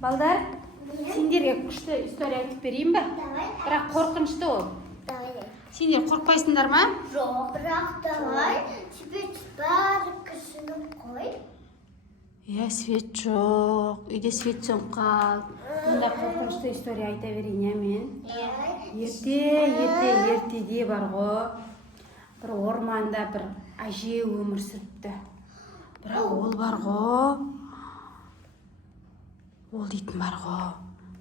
Балдар, сендерге күшті история айтып берейін ба? Бірақ қорқынышты ол. Сендер қорқпайсыңдар ма? Жоқ, бірақ давай. Свет бәрі кісінің қой. Свет жоқ. Үйде свет сөніп қал. Онда қорқынышты история айта берейін, мен. Ертеде бар ғой. Бір орманда бір әже өмір сүріпті. Бірақ ол бар ғой. Ол дейтін бар ғой.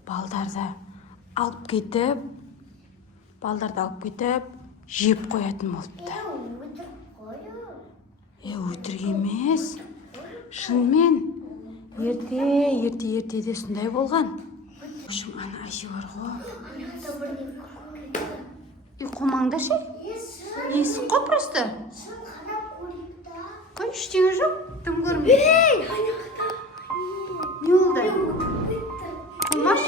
Балдарды алып кетіп, жеп қоятын болыпты. Өтірік емес. Шынымен ертеде сондай болған. Шын ана әже бар ғой. Қомаңдашы? Есік қой просто. Қой, ештеңе жоқ. Тым көрмейді. Не oldu? Olmaz.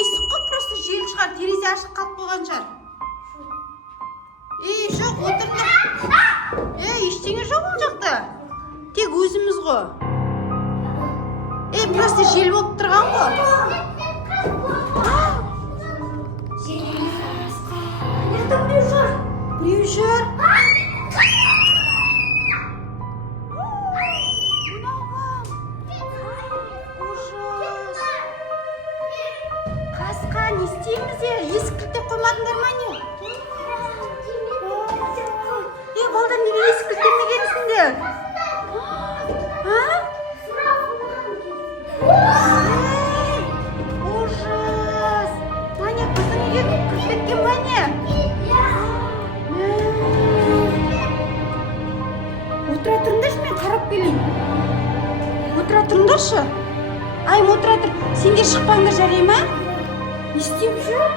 Есік қой просто жел шығар. Терезе ашық қалып қойған шығар. Жоқ, отырды. Ештеңе жоқ ол жақта. Тек өзіміз ғой. Просто жел болып тұрған ғой. Біреу жүр. Қасқа, не істейміз? Есік кілттеп қоймадыңдар ма не? Балдар, неге есік кілттемегенсіңдер? Ужас! Маня, қызың неге кілттеткен ба не? Отыра тұрыңдаршы, мен қарап келейін. Отыра тұрыңдаршы. Отыра тұр. Сендер шықпаңдар, жарай ма? Не істеп жүр?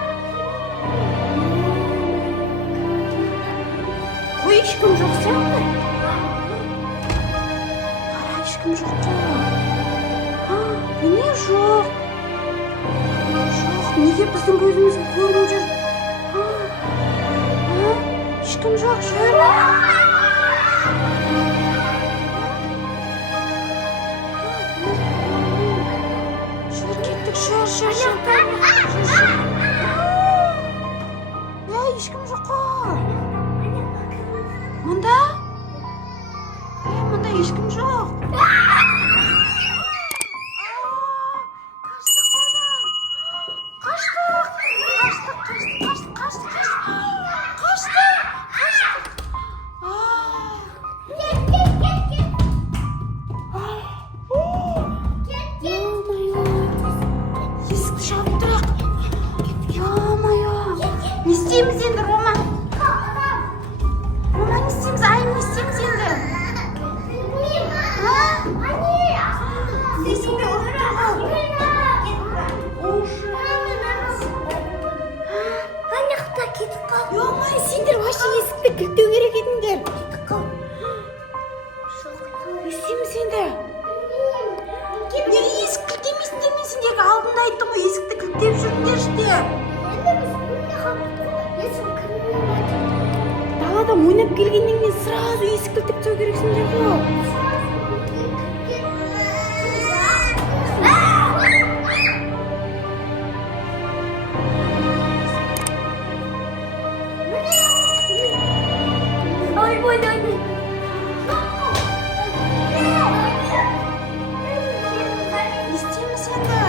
Қой, ешкім жоқ сияқты. Қара, ешкім жоқ қой. Не жоқ? Жоқ, неге біздің көзімізге көрініп жүр? Ешкім жоқ, жүр. Жүр. Ешкім жоқ қой. Мұнда? Мұнда ешкім жоқ. Не істейміз енді, Рома? Рома, не істейміз? Не істейміз енді? Есіңде ұрып тұрған. Ужас. Анақта кетіп қал. Омай, сендер вообще есікті кілттеу керек едіңдер. Кетіп қал. Не істейміз енді? Неге есік кілттемейсіңдер? Мен сендерге алдында айттым ғой, есікті кілттеп жүріңдерші. Далада ойнап келгеннен кейін сразу есік кілттеп тастау керексіңдер ғой. Не істейміз енді?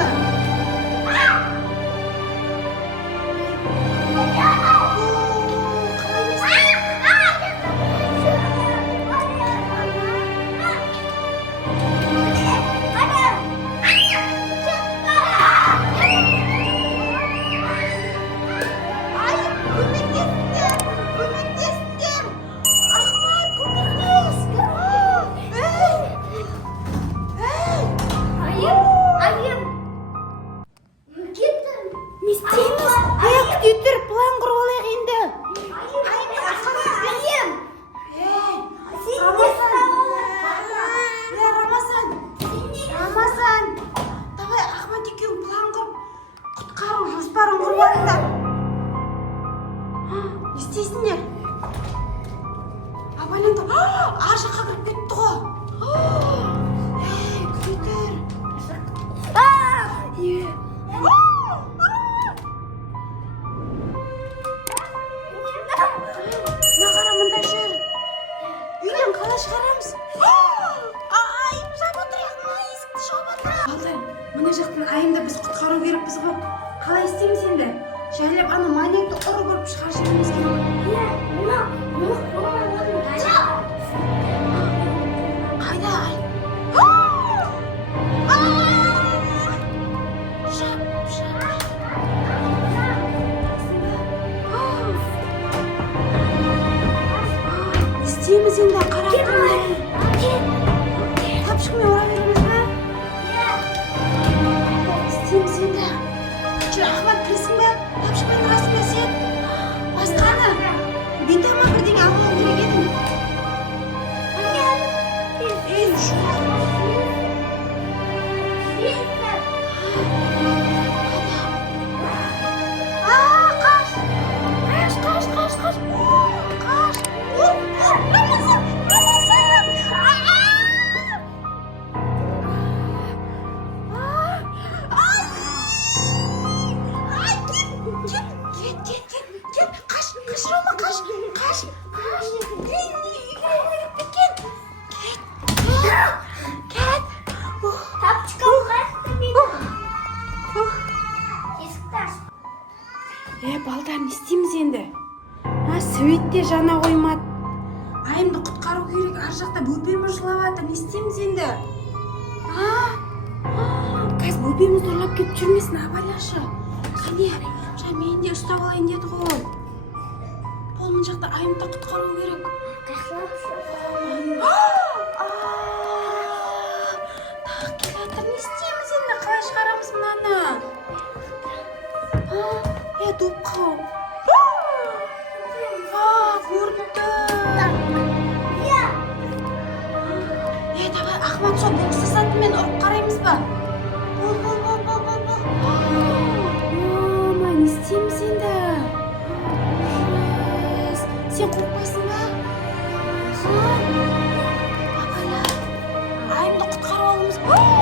істейсіңдер? Абайланды. Ар жаққа кіріп кетті ғой. Ей, күйтір. айымды біз құтқару керекпіз ғой. Қалай істейміз енді? Жайлап ана маньякты ұрып шығарып жібермеміз керек. Қайда ай? істейміз енді қарап тапшықмен ұра береміз бе? істейміз енді. Жүр, Ахмат, кіресің бе? Тапшықмен ұрасың ба сен? Басқаны бетама бірдеңе алуы керек едің. Ей, балдар, не істейміз енді? Свет те жана қоймады. Айымды құтқару керек, ар жақта бөпеміз жылап жатыр. Не істейміз енді? Қазір бөпемізді ұрлап кетіп жүрмесін, абайлашы. Қане, мен де ұстап алайын деді ғой. Бұл мына жақта айымды құтқару керек. Тағы келе жатыр. Не істейміз енді? Қалай шығарамыз мынаны? Допқау. Көріпті. Давай, Ахмат, сол боксы сатымен ұрып қараймыз ба? Бол. Мама, не істейміз енді? Сен қорықпайсың ба? Абайла, айымды құтқарып алуымыз ба?